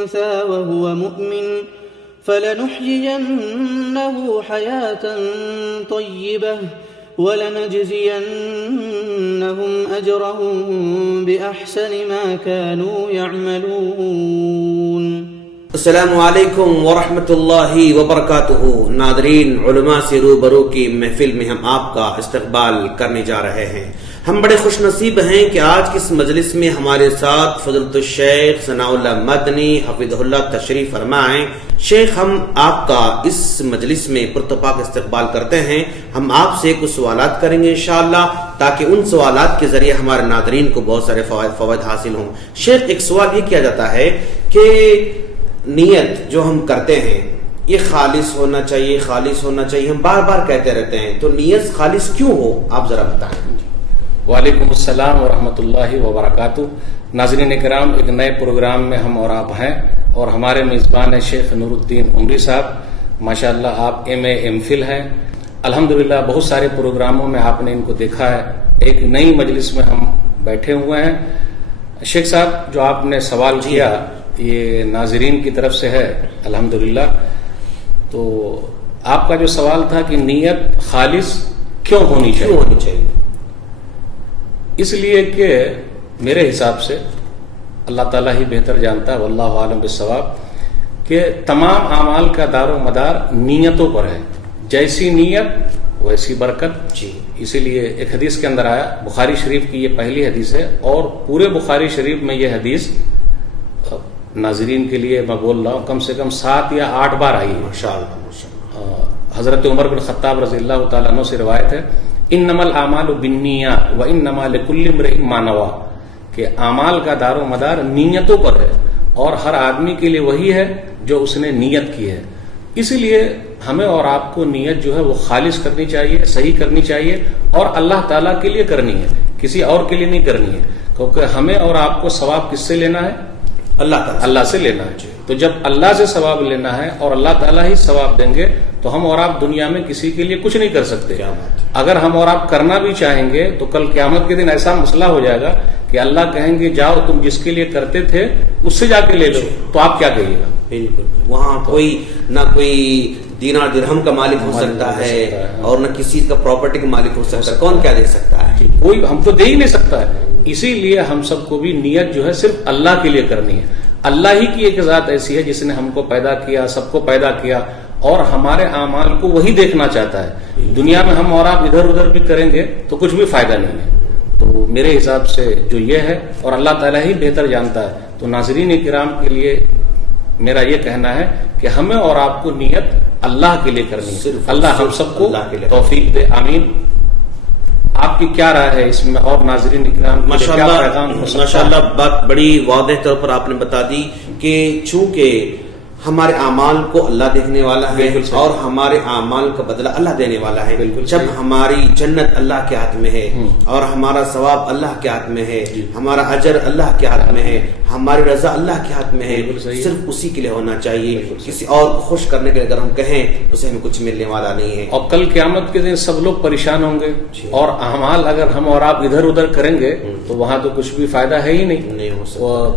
أنثى وهو مؤمن فلنحيينه حياة طيبة ولنجزينهم أجرهم بأحسن ما كانوا يعملون. السلام علیکم ورحمۃ اللہ وبرکاتہ. ناظرین، علماء سے روبرو کی محفل میں ہم آپ کا استقبال کرنے جا رہے ہیں. ہم بڑے خوش نصیب ہیں کہ آج کی اس مجلس میں ہمارے ساتھ فضیلۃ الشیخ ثناء اللہ مدنی حفظہ اللہ تشریف فرمائیں. شیخ، ہم آپ کا اس مجلس میں پرتپاک استقبال کرتے ہیں. ہم آپ سے کچھ سوالات کریں گے انشاءاللہ، تاکہ ان سوالات کے ذریعے ہمارے ناظرین کو بہت سارے فوائد حاصل ہوں. شیخ، ایک سوال یہ کیا جاتا ہے کہ نیت جو ہم کرتے ہیں یہ خالص ہونا چاہیے، خالص ہونا چاہیے، ہم بار بار کہتے رہتے ہیں، تو نیت خالص کیوں ہو، آپ ذرا بتائیں. وعلیکم السلام ورحمۃ اللہ وبرکاتہ. ناظرین کرام، ایک نئے پروگرام میں ہم اور آپ ہیں، اور ہمارے میزبان ہیں شیخ نور الدین عمری صاحب. ماشاءاللہ آپ ایم.اے. ایم.فل ہیں. الحمدللہ بہت سارے پروگراموں میں آپ نے ان کو دیکھا ہے. ایک نئی مجلس میں ہم بیٹھے ہوئے ہیں. شیخ صاحب، جو آپ نے سوال کیا یہ ناظرین کی طرف سے ہے الحمدللہ. تو آپ کا جو سوال تھا کہ نیت خالص کیوں ہونی چاہیے، اس لیے کہ میرے حساب سے اللہ تعالیٰ ہی بہتر جانتا ہے، واللہ عالم بالصواب، کہ تمام اعمال کا دار و مدار نیتوں پر ہے. جیسی نیت ویسی برکت. اسی لیے ایک حدیث کے اندر آیا، بخاری شریف کی یہ پہلی حدیث ہے، اور پورے بخاری شریف میں یہ حدیث ناظرین کے لیے میں بول رہا ہوں کم سے کم 7 یا 8 بار آئی ہے. حضرت عمر بن خطاب رضی اللہ تعالیٰ عنہ سے روایت ہے، انما الاعمال بالنیات وانما لکل امرئ ما نوی، کہ اعمال کا دار و مدار نیتوں پر ہے، اور ہر آدمی کے لیے وہی ہے جو اس نے نیت کی ہے. اسی لیے ہمیں اور آپ کو نیت جو ہے وہ خالص کرنی چاہیے، صحیح کرنی چاہیے، اور اللہ تعالیٰ کے لیے کرنی ہے، کسی اور کے لیے نہیں کرنی ہے. کیونکہ ہمیں اور آپ کو ثواب کس سے لینا ہے؟ اللہ سے لینا ہے. تو جب اللہ سے ثواب لینا ہے اور اللہ تعالیٰ ہی ثواب دیں گے، تو ہم اور آپ دنیا میں کسی کے لیے کچھ نہیں کر سکتے. اگر ہم اور آپ کرنا بھی چاہیں گے تو کل قیامت کے دن ایسا مسئلہ ہو جائے گا کہ اللہ کہیں گے جاؤ تم جس کے لیے کرتے تھے اس سے جا کے لے لو، تو آپ کیا کہیے گا؟ بالکل، وہاں کوئی نہ کوئی دینار درہم کا مالک ہو سکتا ہے، اور نہ کسی کا پراپرٹی کا مالک ہو سکتا ہے. کون کیا دے سکتا ہے؟ کوئی ہم کو دے ہی نہیں سکتا ہے. اسی لیے ہم سب کو بھی نیت جو ہے صرف اللہ کے لیے کرنی ہے. اللہ ہی کی ایک ذات ایسی ہے جس نے ہم کو پیدا کیا، سب کو پیدا کیا، اور ہمارے اعمال کو وہی دیکھنا چاہتا ہے. دنیا میں ہم اور آپ ادھر ادھر بھی کریں گے تو کچھ بھی فائدہ نہیں ہے. تو میرے حساب سے جو یہ ہے، اور اللہ تعالیٰ ہی بہتر جانتا ہے. تو ناظرین کرام کے لیے میرا یہ کہنا ہے کہ ہمیں اور آپ کو نیت اللہ کے لیے کرنی ہے. اللہ ہم سب کو توفیق دے، آمین. آپ کی کیا رائے ہے اس میں؟ اور ناظرین کرام ماشاءاللہ بات بڑی واضح طور پر آپ نے بتا دی کہ چونکہ ہمارے اعمال کو اللہ دیکھنے والا ہے، اور ہمارے اعمال کا بدلہ اللہ دینے والا ہے. جب ہماری جنت اللہ کے ہاتھ میں ہے، اور ہمارا ثواب اللہ کے ہاتھ میں ہے، ہمارا اجر اللہ کے ہاتھ میں ہے، ہماری رضا اللہ کے ہاتھ میں ہے، صرف اسی کے لیے ہونا چاہیے. کسی اور کو خوش کرنے کے لیے اگر ہم کہیں تو اسے ہمیں کچھ ملنے والا نہیں ہے. اور کل قیامت کے دن سب لوگ پریشان ہوں گے، اور اعمال اگر ہم اور آپ ادھر ادھر کریں گے تو وہاں تو کچھ بھی فائدہ ہے ہی نہیں.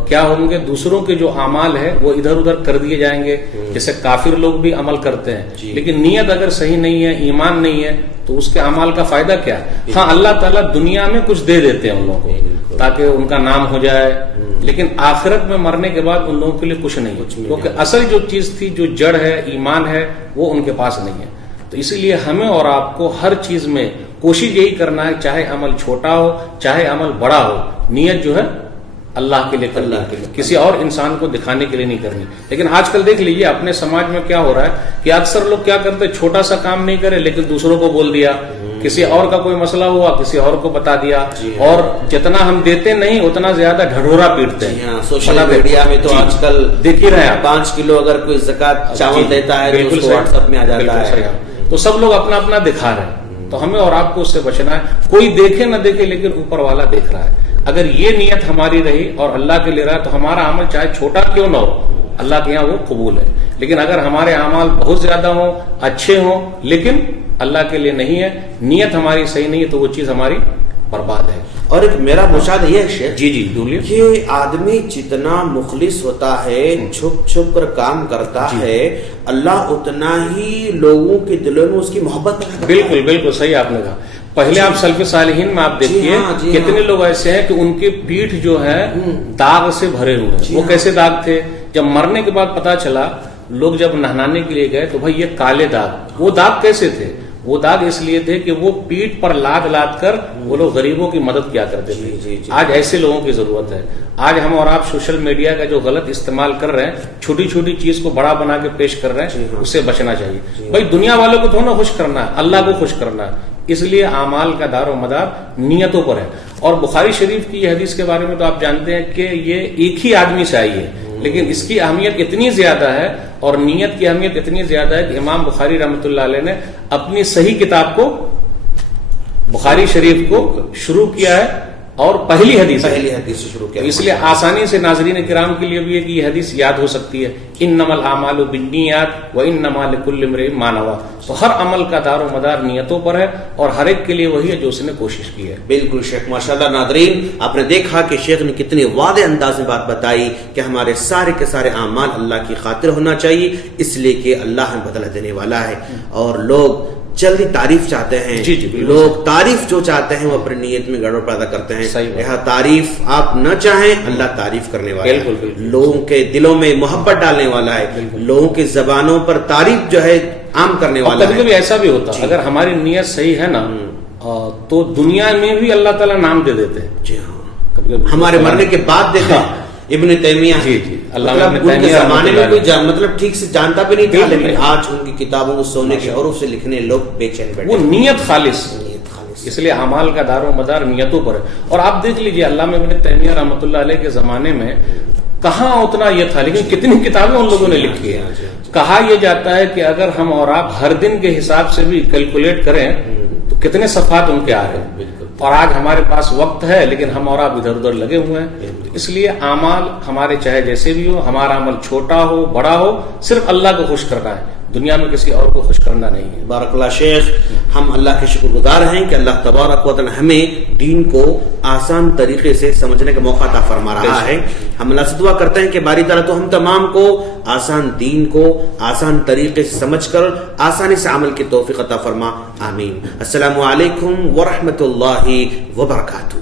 کیا ہوں گے؟ دوسروں کے جو اعمال ہے وہ ادھر ادھر کر دیے جائیں گے. جیسے کافر لوگ بھی عمل کرتے ہیں، لیکن نیت اگر صحیح نہیں ہے، ایمان نہیں ہے، تو اس کے اعمال کا فائدہ کیا ہے؟ ہاں، اللہ تعالیٰ دنیا میں کچھ دے دیتے ہیں ان لوگوں کو تاکہ ان کا نام ہو جائے، لیکن آخرت میں مرنے کے بعد ان لوگوں کے لیے کچھ نہیں، کیونکہ اصل جو چیز تھی، جو جڑ ہے، ایمان ہے، وہ ان کے پاس نہیں ہے. تو اسی لیے ہمیں اور آپ کو ہر چیز میں کوشش یہی کرنا ہے، چاہے عمل چھوٹا ہو چاہے عمل بڑا ہو، نیت جو ہے اللہ کے لیے کرنا، کسی اور انسان کو دکھانے کے لیے نہیں کرنی. لیکن آج کل دیکھ لیجیے اپنے سماج میں کیا ہو رہا ہے کہ اکثر لوگ کیا کرتے ہیں، چھوٹا سا کام نہیں کرے لیکن دوسروں کو بول دیا، کسی اور کا کوئی مسئلہ ہوا کسی اور کو بتا دیا، اور جتنا ہم دیتے نہیں اتنا زیادہ ڈھڈورا پیٹتے ہیں. سوشل میڈیا میں تو آج کل دیکھ ہی رہے ہیں، 5 کلو اگر کوئی زکوٰۃ چاول دیتا ہے تو واٹس ایپ میں آ جاتا ہے. تو سب لوگ اپنا اپنا دکھا رہے ہیں. تو ہمیں اور آپ کو اس سے بچنا ہے. کوئی دیکھے نہ دیکھے لیکن اوپر والا دیکھ رہا ہے. اگر یہ نیت ہماری رہی اور اللہ کے لیے رہا تو ہمارا عمل چاہے چھوٹا کیوں نہ ہو اللہ کے یہاں وہ قبول ہے. لیکن اگر ہمارے اعمال بہت زیادہ ہوں، اچھے ہوں، لیکن اللہ کے لیے نہیں ہے، نیت ہماری صحیح نہیں ہے، تو وہ چیز ہماری برباد ہے. اور ایک میرا مشاہدہ یہ ہے شیخ جی جی بولیے کہ آدمی جتنا مخلص ہوتا ہے چھپ چھپ کر کام کرتا ہے اللہ اتنا ہی لوگوں کے دلوں میں اس کی محبت پیدا کرتا ہے۔ بالکل بالکل صحیح آپ نے کہا۔ پہلے آپ سلف صالحین میں آپ دیکھیے کتنے لوگ ایسے ہیں کہ ان کی پیٹھ جو ہے داغ سے بھرے ہوئے ہیں۔ وہ کیسے داغ تھے؟ جب مرنے کے بعد پتا چلا، لوگ جب نہلانے کے لیے گئے تو بھائی یہ کالے داغ، وہ داغ کیسے تھے؟ وہ داغ اس لیے تھے کہ وہ پیٹھ پر لاد لاد کر وہ لوگ غریبوں کی مدد کیا کرتے تھے۔ آج ایسے لوگوں کی ضرورت ہے۔ آج ہم اور آپ سوشل میڈیا کا جو غلط استعمال کر رہے ہیں، چھوٹی چھوٹی چیز کو بڑا بنا کے پیش کر رہے ہیں، اس سے بچنا چاہیے۔ بھائی دنیا والوں کو تھوڑا خوش کرنا ہے، اللہ کو خوش کرنا ہے، اس لیے اعمال کا دار و مدار نیتوں پر ہے۔ اور بخاری شریف کی یہ حدیث کے بارے میں تو آپ جانتے ہیں کہ یہ ایک ہی آدمی سے آئی ہے، لیکن اس کی اہمیت اتنی زیادہ ہے اور نیت کی اہمیت اتنی زیادہ ہے کہ امام بخاری رحمۃ اللہ علیہ نے اپنی صحیح کتاب کو، بخاری شریف کو شروع کیا ہے اور پہلی حدیث سے شروع کیا، اس لیے آسانی سے ناظرین کرام کے لیے بھی ہے کہ یہ حدیث یاد ہو سکتی ہے، انما الاعمال بالنیات وانما لکل امرئ ما نوى۔ تو ہر عمل کا دار و مدار نیتوں پر ہے اور ہر ایک کے لیے وہی ہے جو اس نے کوشش کی ہے۔ بالکل شیخ، ماشاءاللہ۔ ناظرین آپ نے دیکھا کہ شیخ نے کتنی واضح انداز میں بات بتائی کہ ہمارے سارے کے سارے اعمال اللہ کی خاطر ہونا چاہیے، اس لیے کہ اللہ ہمیں بدلہ دینے والا ہے۔ اور لوگ جلدی تعریف چاہتے ہیں، لوگ تعریف جو چاہتے ہیں وہ اپنی نیت میں گڑبڑ پیدا کرتے ہیں۔ یہاں تعریف آپ نہ چاہیں، اللہ تعریف کرنے والا ہے، لوگوں کے دلوں میں محبت ڈالنے والا ہے، لوگوں کی زبانوں پر تعریف جو ہے عام کرنے والا ہے۔ کبھی کبھی ایسا بھی ہوتا ہے اگر ہماری نیت صحیح ہے نا تو دنیا میں بھی اللہ تعالیٰ نام دے دیتے ہیں۔ جی ہاں، ہمارے مرنے کے بعد دیتے ہیں۔ ابن تیمیہ مطلب ان کے زمانے میں کوئی مطلب ٹھیک سے جانتا بھی نہیں تھا، لیکن آج ان کی کتابوں کو سونے کے حروف سے لکھنے لوگ بے چین بیٹھے۔ وہ نیت خالص، اس لیے اعمال کا دار و مدار نیتوں پر ہے۔ اور آپ دیکھ لیجئے علامہ ابن تیمیہ رحمۃ اللہ علیہ کے زمانے میں کہاں اتنا یہ تھا، لیکن کتنی کتابیں ان لوگوں نے لکھی ہیں۔ کہا یہ جاتا ہے کہ اگر ہم اور آپ ہر دن کے حساب سے بھی کیلکولیٹ کریں تو کتنے صفحات ان کے آ رہے ہیں۔ اور آج ہمارے پاس وقت ہے لیکن ہم اور آپ ادھر ادھر لگے ہوئے ہیں۔ اس لیے اعمال ہمارے چاہے جیسے بھی ہو، ہمارا عمل چھوٹا ہو بڑا ہو، صرف اللہ کو خوش کرنا ہے، دنیا میں کسی اور کو خوش کرنا نہیں ہے۔ بارک اللہ شیخ، ہم اللہ کے شکر گزار ہیں کہ اللہ تبارک و تعالی ہمیں دین کو آسان طریقے سے سمجھنے کا موقع عطا فرما رہا ہے۔ ہم اللہ سے دعا کرتے ہیں کہ باری تعالیٰ تو ہم تمام کو آسان دین کو آسان طریقے سے سمجھ کر آسانی سے عمل کی توفیق عطا فرما، آمین۔ السلام علیکم ورحمۃ اللہ وبرکاتہ۔